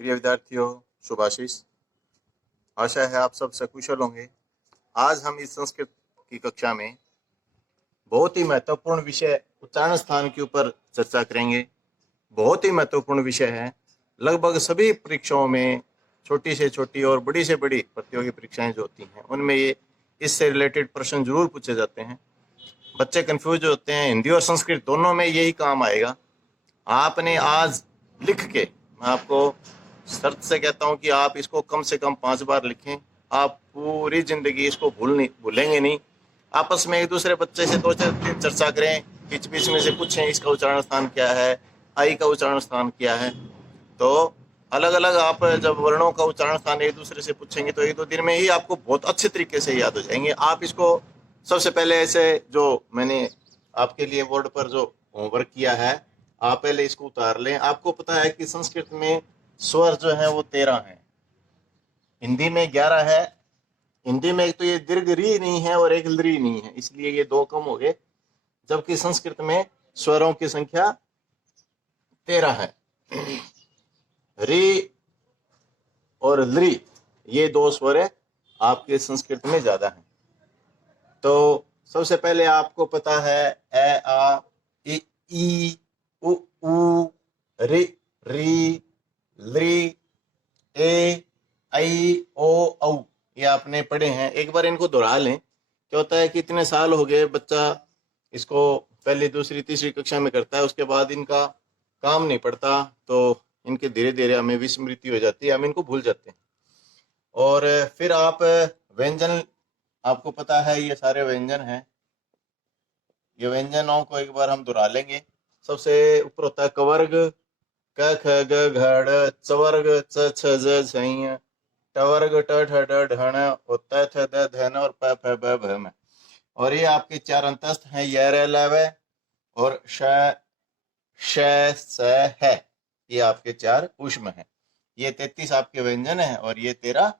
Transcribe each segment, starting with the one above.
प्रिय विद्यार्थियों, शुभाशीष। आशा है आप सब सकुशल होंगे। आज हम इस संस्कृत की कक्षा में बहुत ही महत्वपूर्ण विषय उच्चारण स्थान के ऊपर चर्चा करेंगे। बहुत ही महत्वपूर्ण विषय है। लगभग सभी परीक्षाओं में छोटी से छोटी और बड़ी से बड़ी प्रतियोगी परीक्षाएं जो होती हैं उनमें ये इससे रिलेटेड प्रश्न जरूर पूछे जाते हैं। बच्चे कंफ्यूज होते हैं। हिंदी और संस्कृत दोनों में यही काम आएगा। आपने आज लिख के, मैं आपको शर्त से कहता हूं कि आप इसको कम से कम 5 बार लिखें। आप पूरी जिंदगी इसको भूलेंगे नहीं। आपस में एक दूसरे बच्चे से 2-3 चर्चा करें, बीच बीच में से पूछें इसका उच्चारण स्थान क्या है, आई का उच्चारण स्थान क्या है। तो अलग अलग आप जब वर्णों का उच्चारण स्थान एक दूसरे से पूछेंगे तो 1-2 दिन में ही आपको बहुत अच्छे तरीके से याद हो जाएंगे। आप इसको सबसे पहले ऐसे जो मैंने आपके लिए बोर्ड पर जो होमवर्क किया है, आप पहले इसको उतार लें। आपको पता है कि संस्कृत में स्वर जो है वो 13 है, हिंदी में 11 है। हिंदी में एक तो ये दीर्घ री नहीं है और एक ली नहीं है, इसलिए ये 2 कम हो गए। जबकि संस्कृत में स्वरों की संख्या 13 है। री और ली, ये 2 स्वर आपके संस्कृत में ज्यादा हैं। तो सबसे पहले आपको पता है ए आ इ ई उ ऊ रि री ली ए आई ओ औ, ये आपने पढ़े हैं। एक बार इनको दोहरा लें। क्या होता है कि इतने साल हो गए, बच्चा इसको पहली दूसरी तीसरी कक्षा में करता है, उसके बाद इनका काम नहीं पड़ता, तो इनके धीरे धीरे हमें विस्मृति हो जाती है, हम इनको भूल जाते हैं। और फिर आप व्यंजन, आपको पता है ये सारे व्यंजन हैं। ये व्यंजनों को एक बार हम दोहरा लेंगे। सबसे ऊपर होता है कवर्ग, क ख ग घ ड़, चवर्ग च छ ज झ, टवर्ग ट ठ ड ढ ण, और त थ द ध न, और प फ ब भ म। और ये आपके 4 अंतस्थ हैं, य र ल व और श श स है। ये आपके 4 ऊष्म हैं। ये 33 आपके व्यंजन हैं और ये 13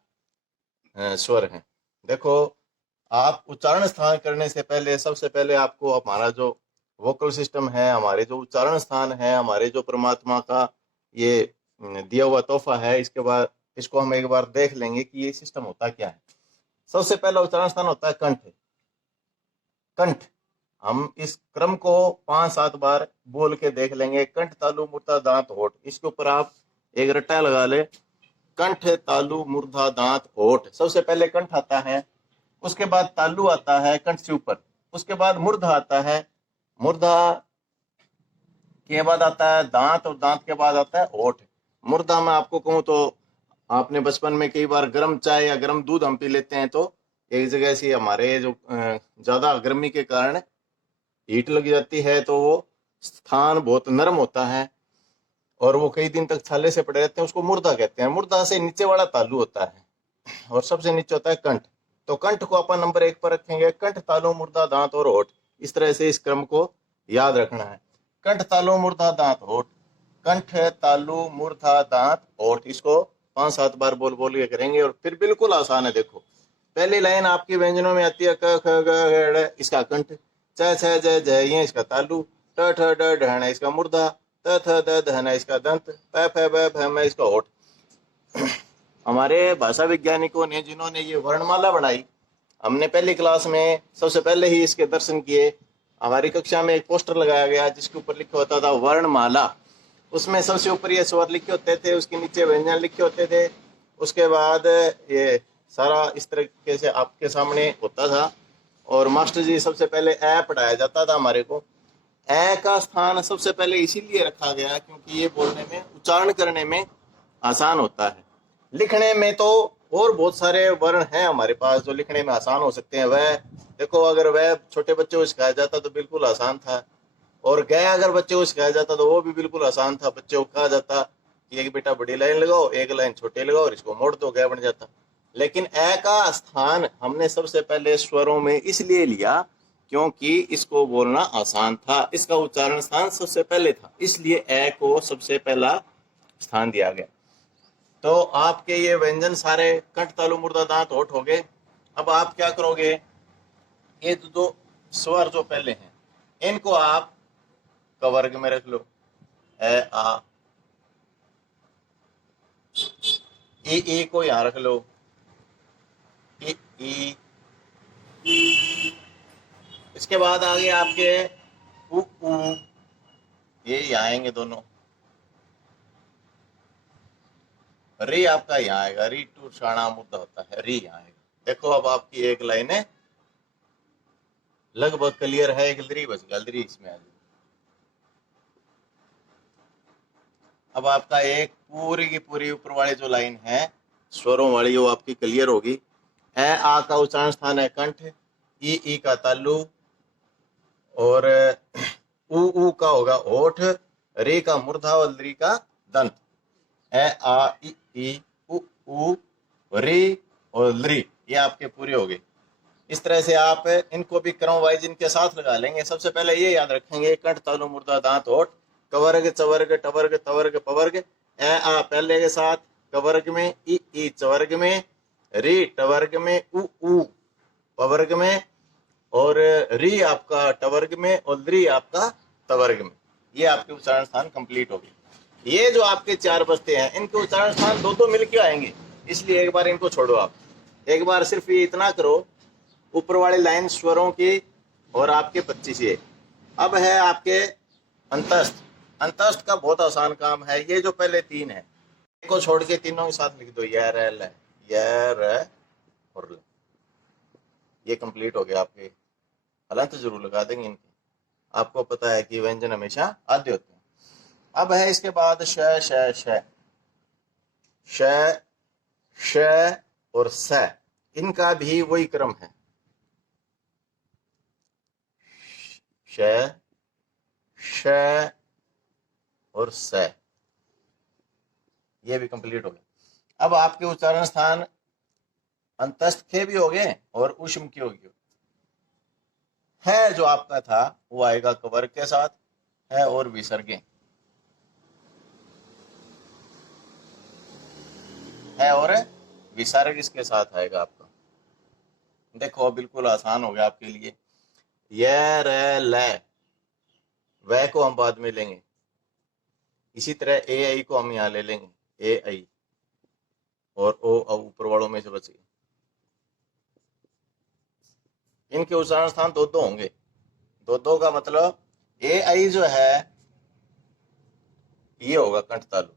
स्वर हैं। देखो, आप उच्चारण स्थान करने से पहले सबसे पहले आपको हमारा जो वोकल सिस्टम है, हमारे जो उच्चारण स्थान है, हमारे जो परमात्मा का ये दिया हुआ तोहफा है, इसके बाद इसको हम एक बार देख लेंगे कि ये सिस्टम होता क्या है। सबसे पहला उच्चारण स्थान होता है कंठ। कंठ, हम इस क्रम को 5-7 बार बोल के देख लेंगे। कंठ तालु मूर्धा दांत होठ, इसके ऊपर आप एक रट्टा लगा ले। कंठ तालु मूर्धा दांत होठ, सबसे पहले कंठ आता है, उसके बाद तालु आता है कंठ से ऊपर, उसके बाद मूर्धा आता है, मूर्धा के बाद आता है दांत, और दांत के बाद आता है होठ। मूर्धा में आपको कहूं तो आपने बचपन में कई बार गर्म चाय या गर्म दूध हम पी लेते हैं, तो एक जगह से हमारे जो ज्यादा गर्मी के कारण हीट लग जाती है, तो वो स्थान बहुत नरम होता है और वो कई दिन तक छाले से पड़े रहते हैं, उसको मूर्धा कहते हैं। मूर्धा से नीचे वाला तालु होता है और सबसे नीचे होता है कंठ। तो कंठ को अपन नंबर 1 पर रखेंगे। कंठ तालु मूर्धा दांत और होठ, इस तरह से इस क्रम को याद रखना है। कंठ तालु मूर्धा दांत होठ, कंठ तालु मूर्धा दांत होठ, इसको 5-7 बार बोल बोल के करेंगे और फिर बिल्कुल आसान है। देखो, पहली लाइन आपकी व्यंजनों में आती है क ख ग घ ड़, इसका कंठ, च छ ज झ, ये इसका तालु, ट ठ ड ढ ण, इसका मूर्धा, त थ द ध न, इसका दंत, प फ ब भ म, इसका होठ। हमारे भाषा वैज्ञानिकों ने जिन्होंने ये वर्णमाला बनाई, हमने पहली क्लास में सबसे पहले ही इसके दर्शन किए। हमारी कक्षा में एक पोस्टर लगाया गया जिसके ऊपर लिखा होता था वर्णमाला। उसमें सबसे ऊपर ये स्वर लिखे होते थे, उसके नीचे व्यंजन लिखे होते थे, उसके बाद ये सारा इस तरीके से आपके सामने होता था। और मास्टर जी सबसे पहले ए पढ़ाया जाता था हमारे को। ए का स्थान सबसे पहले इसीलिए रखा गया क्योंकि ये बोलने में, उच्चारण करने में आसान होता है। लिखने में तो और बहुत सारे वर्ण हैं हमारे पास जो लिखने में आसान हो सकते हैं। वह देखो, अगर वह छोटे बच्चे को सिखाया जाता तो बिल्कुल आसान था, और गए अगर बच्चे को सिखाया जाता तो वो भी बिल्कुल आसान था। बच्चे को कहा जाता कि एक बेटा बड़ी लाइन लगाओ, एक लाइन छोटी लगाओ और इसको मोड़ दो, गया बन जाता। लेकिन ए का स्थान हमने सबसे पहले स्वरों में इसलिए लिया क्योंकि इसको बोलना आसान था, इसका उच्चारण स्थान सबसे पहले था, इसलिए ए को सबसे पहला स्थान दिया गया। तो आपके ये व्यंजन सारे कंठ तालु मूर्धा दांत होठ हो गए। अब आप क्या करोगे, ये दो स्वर जो पहले हैं इनको आप कवर्ग में रख लो। ए आ ई को यहां रख लो, ई। इसके बाद आगे आपके उ, ये यहाँ आएंगे दोनों। री आपका यहाँ आएगा, री टू शाणा मुद्दा होता है, री यहाँ आएगा। देखो अब आपकी एक लाइन है लगभग क्लियर है, एक लरी बच गया, लरी इसमें आ गई। अब आपका एक पूरी की पूरी ऊपर वाली जो लाइन है स्वरों वाली वो आपकी क्लियर होगी। ए आ का उच्चारण स्थान है कंठ, ई का तालु, और उ का होगा होठ, रे का मूर्धा और लरी का दंत। ए आ ई उ रे और लरी, ये आपके पूरे हो गए। इस तरह से आप इनको भी क्रम वाइज इनके साथ लगा लेंगे। सबसे पहले ये याद रखेंगे कंठ तालु मूर्धा दांत होठ, कवर्ग चवर्ग टवर्ग तवर्ग पवर्ग, ए आ पहले के साथ कवर्ग में, ई चवर्ग में, री टवर्ग में, उ पवर्ग में, और री आपका टवर्ग में, और लरी आपका तवर्ग में। ये आपके उच्चारण स्थान कंप्लीट हो गए। ये जो आपके चार बस्ते हैं इनके उच्चारण स्थान दो मिलके आएंगे, इसलिए एक बार इनको छोड़ो। आप एक बार सिर्फ ये इतना करो, ऊपर वाली लाइन स्वरों की और आपके 25 ये। अब है आपके अंतस्थ। अंतस्थ का बहुत आसान काम है, ये जो पहले तीन है को छोड़ के तीनों के साथ लिख दो, य र ल, य र और ल। ये कंप्लीट हो गया आपके। हलंत जरूर लगा देंगे इनके, आपको पता है कि व्यंजन हमेशा आद्य होते हैं। अब है इसके बाद श श श श श और स, इनका भी वही क्रम है। श श और स, ये भी कंप्लीट हो गए। अब आपके उच्चारण स्थान अंतस्थ के भी हो गए और उष्म के हो गए। है जो आपका था वो आएगा कवर्ग के साथ, है और विसर्गे, है और विसर्ग इसके साथ आएगा आपका। देखो बिल्कुल आसान हो गया आपके लिए। य र ल, वह को हम बाद में लेंगे। इसी तरह ए आई को हम यहाँ ले लेंगे, ए आई, और ओ ऊपर वालों में से बच गए। इनके उच्चारण स्थान दो होंगे। दो का मतलब ए आई जो है ये होगा कंठ तालु,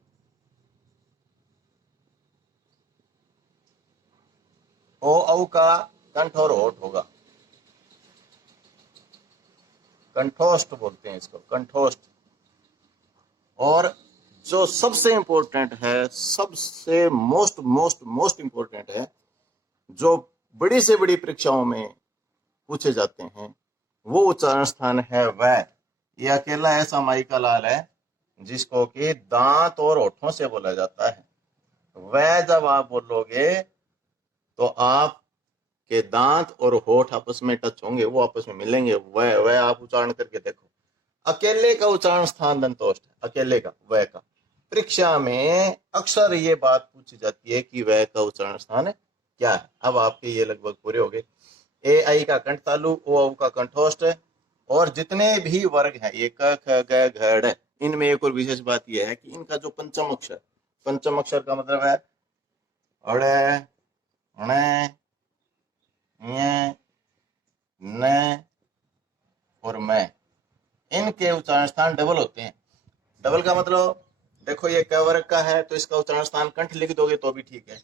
ओ औ का कंठ और होठ होगा, कंठोष्ठ बोलते हैं इसको, कंठोष्ठ। और जो सबसे इंपॉर्टेंट है, सबसे मोस्ट इंपॉर्टेंट है, जो बड़ी से बड़ी परीक्षाओं में पूछे जाते हैं, वो उच्चारण स्थान है वह। ये अकेला ऐसा माई का लाल है जिसको कि दांत और होठों से बोला जाता है। वह जब आप बोलोगे तो आप के दांत और होठ आपस में टच होंगे, वो आपस में मिलेंगे। वह आप उच्चारण करके देखो। अकेले का उच्चारण स्थान दंतोष्ठ है, अकेले का, वह का। परीक्षा में अक्सर ये बात पूछी जाती है कि वह का उच्चारण स्थान क्या है। अब आपके ये लगभग पूरे हो गए। ए आई का कंठ तालु, ओ का कंठोष्ठ, और जितने भी वर्ग हैं ये क ख ग घ ड़, इनमें एक और विशेष बात यह है कि इनका जो पंचम अक्षर का मतलब है अड़े, ण, ञ, न और मैं, इनके उच्चारण स्थान डबल होते हैं। डबल का मतलब देखो ये क वर्ग का है तो इसका उच्चारण स्थान कंठ लिख दोगे तो भी ठीक है।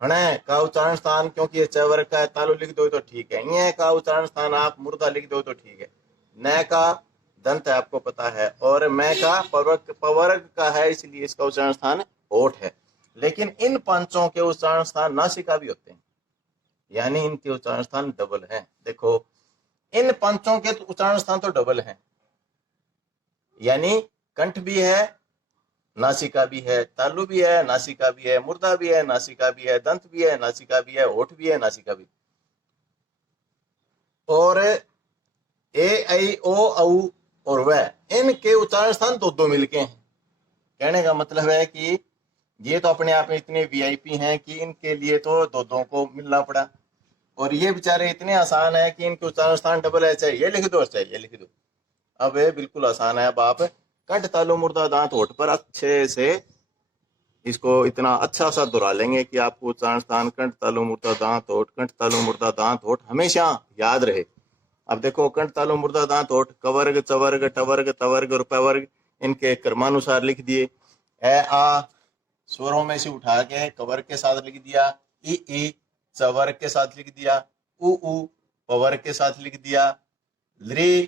ण का उच्चारण स्थान क्योंकि ये च वर्ग का है तालु लिख दो तो ठीक है। ञ का उच्चारण स्थान आप मूर्धा लिख दो तो ठीक है। न का दंत है आपको पता है, और मैं का पवर्ग का है इसलिए इसका उच्चारण स्थान होठ है। लेकिन इन पांचों के उच्चारण स्थान नासिका भी होते हैं, यानी इनके उच्चारण स्थान डबल हैं। देखो इन पांचों के उच्चारण स्थान तो डबल हैं, यानी कंठ भी है, नासिका भी है, तालु भी है, नासिका भी है, मूर्धा भी है, नासिका भी है, दंत भी है, नासिका भी है, होठ भी है, नासिका भी। और ए आई ओ औ और वह, इनके उच्चारण स्थान दो मिलके हैं। कहने का मतलब है कि ये तो अपने आप में इतने वीआईपी हैं कि इनके लिए तो दो को मिलना पड़ा, और ये बेचारे इतने आसान है कि इनके उच्चारण स्थान डबल है, चाहे ये लिख दो चाहे ये लिख दो। अब ये बिल्कुल आसान है। अब आप कंठ तालु मूर्धा दांत होठ पर अच्छे से इसको इतना अच्छा सा दोहरा लेंगे कि आपको उच्चारण स्थान कंठ तालु मूर्धा दांत होठ, कंठ तालु मूर्धा दांत होठ हमेशा याद रहे। अब देखो कंठ तालु मूर्धा दांत होठ कवर्ग चवर्ग टवर्ग तवर्ग और पवर्ग इनके क्रमानुसार लिख दिए। ए आ स्वरों में से उठा के कवर्ग के साथ लिख दिया, ई चवर्ग के साथ लिख दिया, उ पवर्ग के साथ लिख दिया, लृ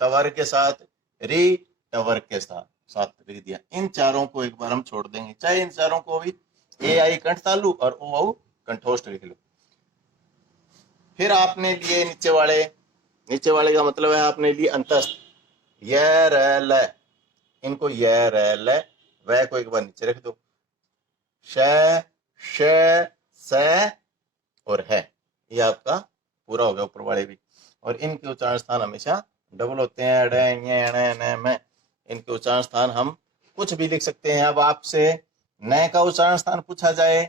तवर्ग के साथ, री टवर्ग के साथ लिख दिया। इन चारों को एक बार हम छोड़ देंगे, चाहे इन चारों को भी ए आई कंठ तालु और ओ औ कंठोष्ठ लिख लो। फिर आपने लिए नीचे वाले का मतलब है आपने लिए अंतस्थ, य र ल, इनको य र ल वह को एक बार नीचे रख दो, श श स और है, ये आपका पूरा हो गया ऊपर वाले भी। और इनके उच्चारण स्थान हमेशा डबल होते हैं, ड ञ ण न म, इनके उच्चारण स्थान हम कुछ भी लिख सकते हैं। अब आपसे न का उच्चारण स्थान पूछा जाए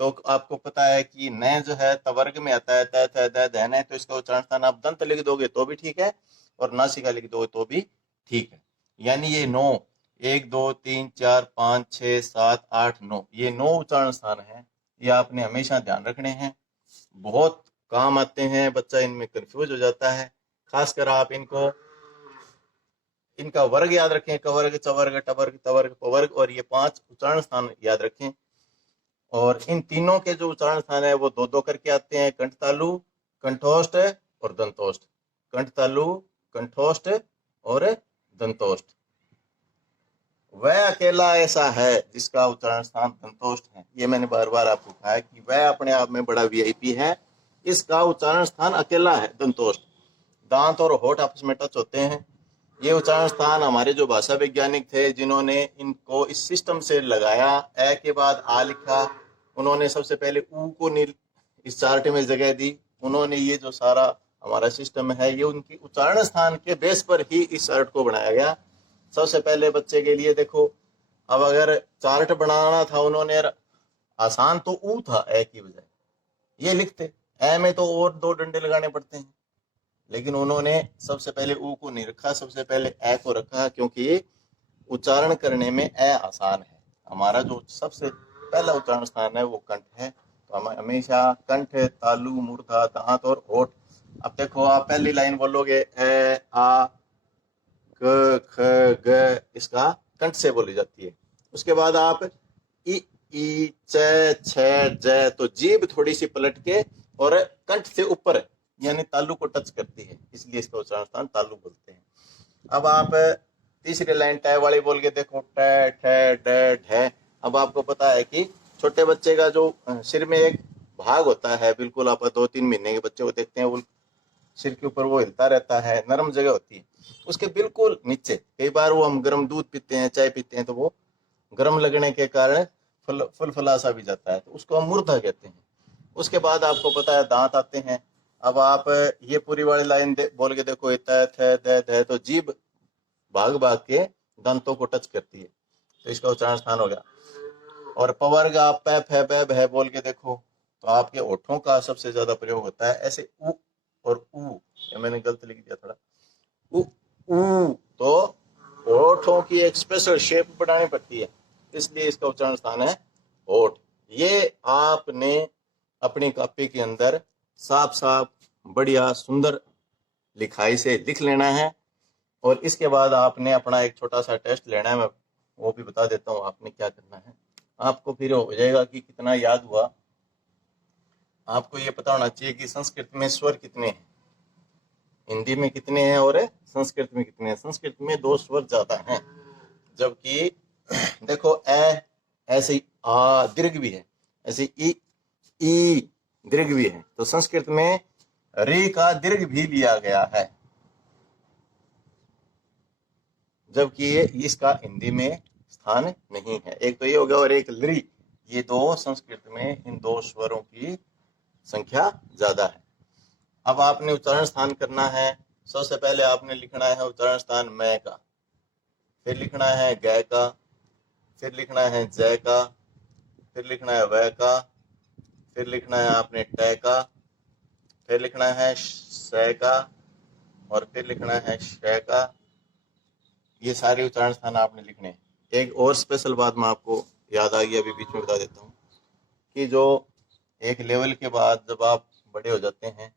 तो आपको पता है कि न जो है तवर्ग में आता है, त थ द ध न, तो इसका उच्चारण स्थान आप दंत लिख दोगे तो भी ठीक है और नासिका लिख दोगे तो भी ठीक है। यानी ये 9, 1 2 3 4 5 6 7 8 9, ये 9 उच्चारण स्थान है, ये आपने हमेशा ध्यान रखने हैं, बहुत काम आते हैं। बच्चा इनमें कंफ्यूज हो जाता है, खासकर आप इनका वर्ग याद रखें, कवर्ग चवर्ग टवर्ग तवर्ग पवर्ग, और ये 5 उच्चारण स्थान याद रखें। और इन तीनों के जो उच्चारण स्थान है वो 2-2 करके आते हैं, कंठ तालु, कंठोष्ठ और दंतोष्ठ, कंठ तालु, कंठोष्ठ और दंतोष्ठ। वह अकेला ऐसा है जिसका उच्चारण स्थान दंतोष्ठ है। ये मैंने बार बार आपको कहा है कि वह अपने आप में बड़ा वीआईपी है, इसका उच्चारण स्थान अकेला है दंतोष्ठ। दांत और होठ आपस में टच होते हैं। ये उच्चारण स्थान हमारे जो भाषा वैज्ञानिक थे जिन्होंने इनको इस सिस्टम से लगाया, ए के बाद आ लिखा, उन्होंने सबसे पहले ऊ को इस चार्ट में जगह दी, उन्होंने ये जो सारा हमारा सिस्टम है ये उनकी उच्चारण स्थान के बेस पर ही इस चार्ट को बनाया गया। सबसे पहले बच्चे के लिए देखो, अब अगर चार्ट बनाना था उन्होंने, आसान तो ऊ था ए की बजाय, ये लिखते, ए में तो और 2 डंडे लगाने पड़ते हैं, लेकिन उन्होंने सबसे पहले ऊ को नहीं रखा, सबसे पहले ए को रखा, क्योंकि उच्चारण करने में ए आसान है। हमारा जो सबसे पहला उच्चारण स्थान है वो कंठ है, तो हम हमेशा कंठ तालु मूर्धा दांत और होठ। अब देखो आप पहली लाइन बोलोगे ए आ क ख ग, इसका कंठ से बोली जाती है। उसके बाद आप ई च छ ज, तो जीभ थोड़ी सी पलट के और कंठ से ऊपर यानी तालु को टच करती है, इसलिए इसका उच्चारण स्थान तालु बोलते हैं। अब आप तीसरी लाइन ट वाली बोल के देखो, ट ठ ड ढ। अब आपको पता है कि छोटे बच्चे का जो सिर में एक भाग होता है, बिल्कुल आप 2-3 महीने के बच्चे को देखते हैं, वो सिर के ऊपर वो हिलता रहता है, नरम जगह होती है, उसके बिल्कुल नीचे कई बार वो हम गर्म दूध पीते हैं, चाय पीते हैं, तो वो गर्म लगने के कारण फुलफुला सा भी जाता है, तो उसको हम मूर्धा कहते हैं। उसके बाद आपको पता है दांत आते हैं। अब आप ये पूरी वाली लाइन बोल के देखो, त थ द ध, तो जीभ भाग भाग के दांतों को टच करती है, तो इसका उच्चारण स्थान हो गया। और पवर्ग आप प फ ब भ बोल के देखो, तो आपके ओठों का सबसे ज्यादा प्रयोग होता है, ऐसे उ और ऊ, ये मैंने गलत लिख दिया थोड़ा, उ ऊ, तो ओठों की एक स्पेशल शेप बनानी पड़ती है, इसलिए इसका उच्चारण स्थान है ओठ। ये आपने अपनी कॉपी के अंदर साफ साफ बढ़िया सुंदर लिखाई से लिख लेना है। और इसके बाद आपने अपना एक छोटा सा टेस्ट लेना है, मैं वो भी बता देता हूँ आपने क्या करना है। आपको फिर हो जाएगा कि कितना याद हुआ। आपको ये पता होना चाहिए कि संस्कृत में स्वर कितने हैं, हिंदी में कितने हैं और संस्कृत में कितने हैं। संस्कृत में 2 स्वर ज्यादा हैं, जबकि देखो ए ऐसे आ दीर्घ भी है, ऐसे ई दीर्घ भी है, तो संस्कृत में री का दीर्घ भी लिया गया है, जबकि ये इसका हिंदी में स्थान नहीं है। एक तो ये हो गया, और एक लृ, ये 2 संस्कृत में इन 2 स्वरों की संख्या ज्यादा है। अब आपने उच्चारण स्थान करना है, सबसे पहले आपने लिखना है उच्चारण स्थान मैं का, फिर लिखना है ग का, फिर लिखना है ज का, फिर लिखना है व का, फिर लिखना है आपने ट का, फिर लिखना है स का, और फिर लिखना है श का। ये सारे उच्चारण स्थान आपने लिखने। एक और स्पेशल बात मैं आपको याद आ गया, अभी बीच में बता देता हूँ कि जो एक लेवल के बाद जब आप बड़े हो जाते हैं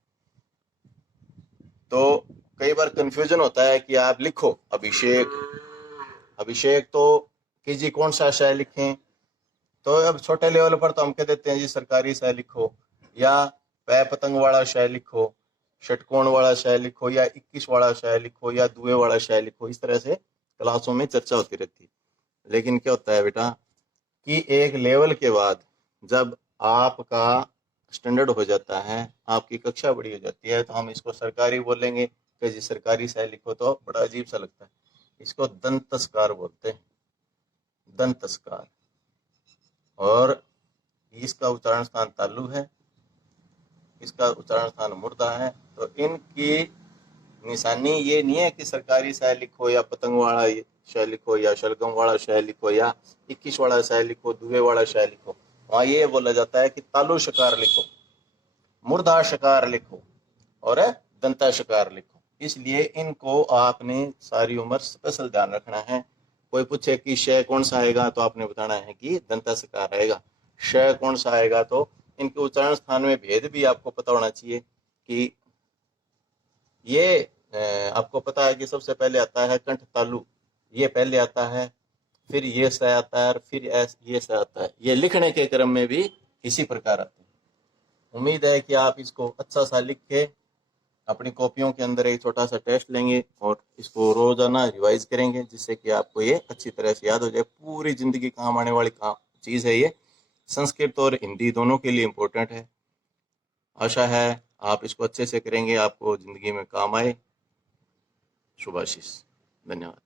तो कई बार कंफ्यूजन होता है कि आप लिखो अभिषेक तो कि जी कौन सा शय लिखें। तो अब छोटे लेवल पर तो हम कह देते हैं जी सरकारी शय लिखो, या पै पतंग वाला शय लिखो, षटकोण वाला शय लिखो, या 21 वाला शय लिखो, या दुए वाला शय लिखो। इस तरह से क्लासों में चर्चा होती रहती है। लेकिन क्या होता है बेटा कि एक लेवल के बाद जब आपका स्टैंडर्ड हो जाता है, आपकी कक्षा बड़ी हो जाती है, तो हम इसको सरकारी बोलेंगे कि जी सरकारी शय लिखो, तो बड़ा अजीब सा लगता है। इसको दंतस्कार बोलते हैं, दंतस्कार। और इसका उच्चारण स्थान तालु है, इसका उच्चारण स्थान मुर्दा है। तो इनकी निशानी ये नहीं है कि सरकारी शय लिखो या पतंग वाला शय लिखो या शलगम वाला शय लिखो या 21 वाला शय लिखो, दुए वाला शय लिखो। वहां ये बोला जाता है कि तालु शकार लिखो, मुर्दा शकार लिखो और दंता शकार लिखो। इसलिए इनको आपने सारी उम्र स्पेशल ध्यान रखना है। कोई पूछे कि शय कौन सा आएगा तो आपने बताना है कि दंता शकार आएगा। शय कौन सा आएगा तो इनके उच्चारण स्थान में भेद भी आपको पता होना चाहिए कि ये आपको पता है कि सबसे पहले आता है कंठ तालु, ये पहले आता है, फिर ये स आता है, और फिर ये स आता है। ये लिखने के क्रम में भी इसी प्रकार आते हैं। उम्मीद है कि आप इसको अच्छा सा लिख के अपनी कॉपियों के अंदर एक छोटा सा टेस्ट लेंगे और इसको रोजाना रिवाइज करेंगे, जिससे कि आपको ये अच्छी तरह से याद हो जाए। पूरी जिंदगी काम आने वाली चीज है ये। संस्कृत और हिंदी दोनों के लिए इम्पोर्टेंट है। आशा है आप इसको अच्छे से करेंगे, आपको जिंदगी में काम आए। शुभाशीष। धन्यवाद।